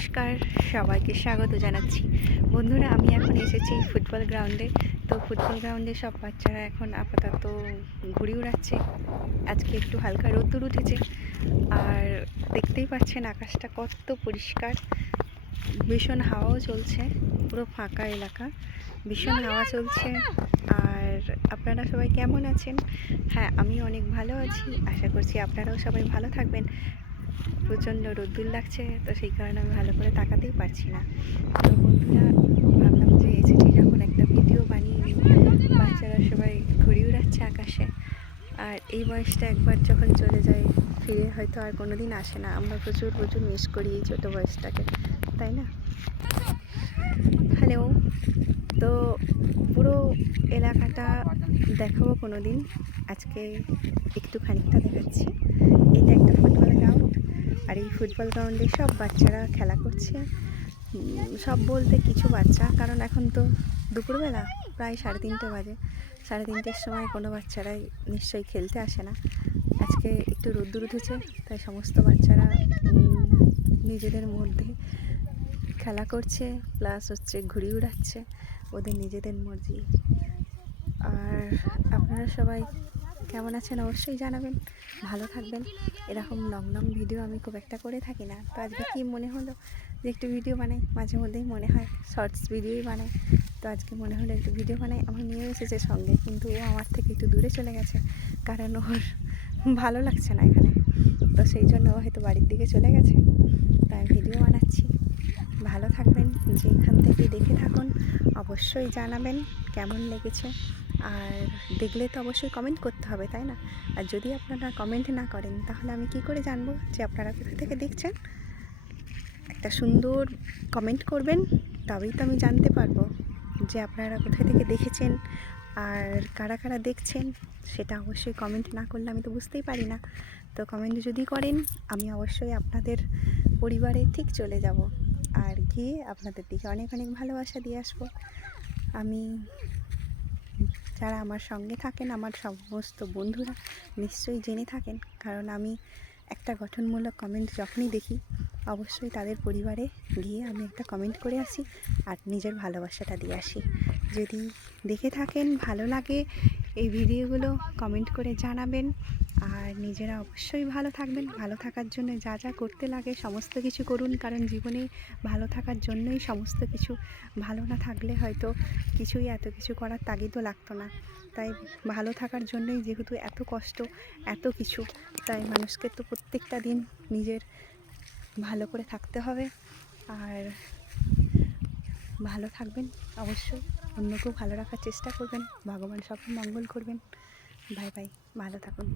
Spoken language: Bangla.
নমস্কার, সবাইকে স্বাগত জানাচ্ছি। বন্ধুরা, আমি এখন এসেছি ফুটবল গ্রাউন্ডে। তো ফুটবল গ্রাউন্ডে সব বাচ্চারা এখন আপাতত ঘুড়ি উড়াচ্ছে। আজকে একটু হালকা রোদ্দুর উঠেছে, আর দেখতেই পাচ্ছেন আকাশটা কত পরিষ্কার। ভীষণ হাওয়াও চলছে, পুরো ফাঁকা এলাকা, ভীষণ হাওয়া চলছে। আর আপনারা সবাই কেমন আছেন? হ্যাঁ, আমি অনেক ভালো আছি। আশা করছি আপনারাও সবাই ভালো থাকবেন। প্রচণ্ড রোদ্দুর লাগছে, তো সেই কারণে আমি ভালো করে তাকাতেই পারছি না। তো বন্ধুরা, ভাবলাম যে এসেছি যখন একটা ভিডিও বানিয়ে নিই। বাচ্চারা সবাই ঘুড়ি উড়াচ্ছে আকাশে, আর এই বয়সটা একবার যখন চলে যায় ফিরে হয়তো আর কোনো দিন আসে না। আমরা প্রচুর প্রচুর মিস করি এই ছোটো বয়সটাকে, তাই না? হ্যালো। তো পুরো এলাকাটা দেখাবো কোনো দিন, আজকে একটু খানিকটা দেখাচ্ছি। এটা একটা ফুটবল গ্রাউন্ড, আর এই ফুটবল গ্রাউন্ডে সব বাচ্চারা খেলা করছে। সব বলতে কিছু বাচ্চা, কারণ এখন তো দুপুরবেলা প্রায় 3:30 বাজে। 3:30-র সময় কোনো বাচ্চারাই নিশ্চয়ই খেলতে আসে না। আজকে একটু রোদ্দুর উঠেছে, তাই সমস্ত বাচ্চারা নিজেদের মধ্যে খেলা করছে, প্লাস হচ্ছে ঘুড়ি উড়াচ্ছে ওদের নিজেদের মর্জি। আর আপনারা সবাই কেমন আছেন অবশ্যই জানাবেন, ভালো থাকবেন। এরকম লং লং ভিডিও আমি খুব একটা করে থাকি না, তো আজকে কী মনে হলো যে একটু ভিডিও বানাই। মাঝে মধ্যেই মনে হয় শর্টস ভিডিওই বানাই, তো আজকে মনে হলো একটু ভিডিও বানাই। আমার মেয়েও এসেছে সঙ্গে, কিন্তু ও আমার থেকে একটু দূরে চলে গেছে, কারণ ওর ভালো লাগছে না এখানে। তো সেই জন্য ও হয়তো বাড়ির দিকে চলে গেছে, তাই ভিডিও বানাচ্ছি। ভালো থাকবেন, যেখান থেকে দেখে থাকুন অবশ্যই জানাবেন কেমন লেগেছে। আর দেখলে তো অবশ্যই কমেন্ট করতে হবে, তাই না? আর যদি আপনারা কমেন্ট না করেন তাহলে আমি কি করে জানবো যে আপনারা কোথা থেকে দেখছেন? একটা সুন্দর কমেন্ট করবেন, তবেই তো আমি জানতে পারবো যে আপনারা কোথা থেকে দেখেছেন আর কারা কারা দেখছেন। সেটা অবশ্যই কমেন্ট না করলে আমি তো বুঝতেই পারি না। তো কমেন্ট যদি করেন, আমি অবশ্যই আপনাদের পরিবারে ঠিক চলে যাব, আর গিয়ে আপনাদের দিকে অনেক অনেক ভালোবাসা দিয়ে আসবো। আমি যারা আমার সঙ্গে থাকেন, আমার সমস্ত বন্ধুরা নিশ্চয়ই জেনে থাকেন, কারণ আমি একটা গঠনমূলক কমেন্ট যখনই দেখি অবশ্যই তাদের পরিবারে গিয়ে আমি একটা কমেন্ট করে আসি আর নিজের ভালোবাসাটা দিয়ে আসি। যদি দেখে থাকেন, ভালো লাগে এই ভিডিওগুলো, কমেন্ট করে জানাবেন। আর নিজেরা অবশ্যই ভালো থাকবেন। ভালো থাকার জন্য যা যা করতে লাগে সমস্ত কিছু করুন, কারণ জীবনে ভালো থাকার জন্যই সমস্ত কিছু। ভালো না থাকলে হয়তো কিছুই এত কিছু করার তাগিদও লাগতো না। তাই ভালো থাকার জন্যই যেহেতু এত কষ্ট, এত কিছু, তাই মানুষকে তো প্রত্যেকটা দিন নিজের ভালো করে থাকতে হবে। আর ভালো থাকবেন অবশ্যই, অন্যকেও ভালো রাখার চেষ্টা করবেন। ভগবান সবার মঙ্গল করবেন। বাই বাই, ভালো থাকুন।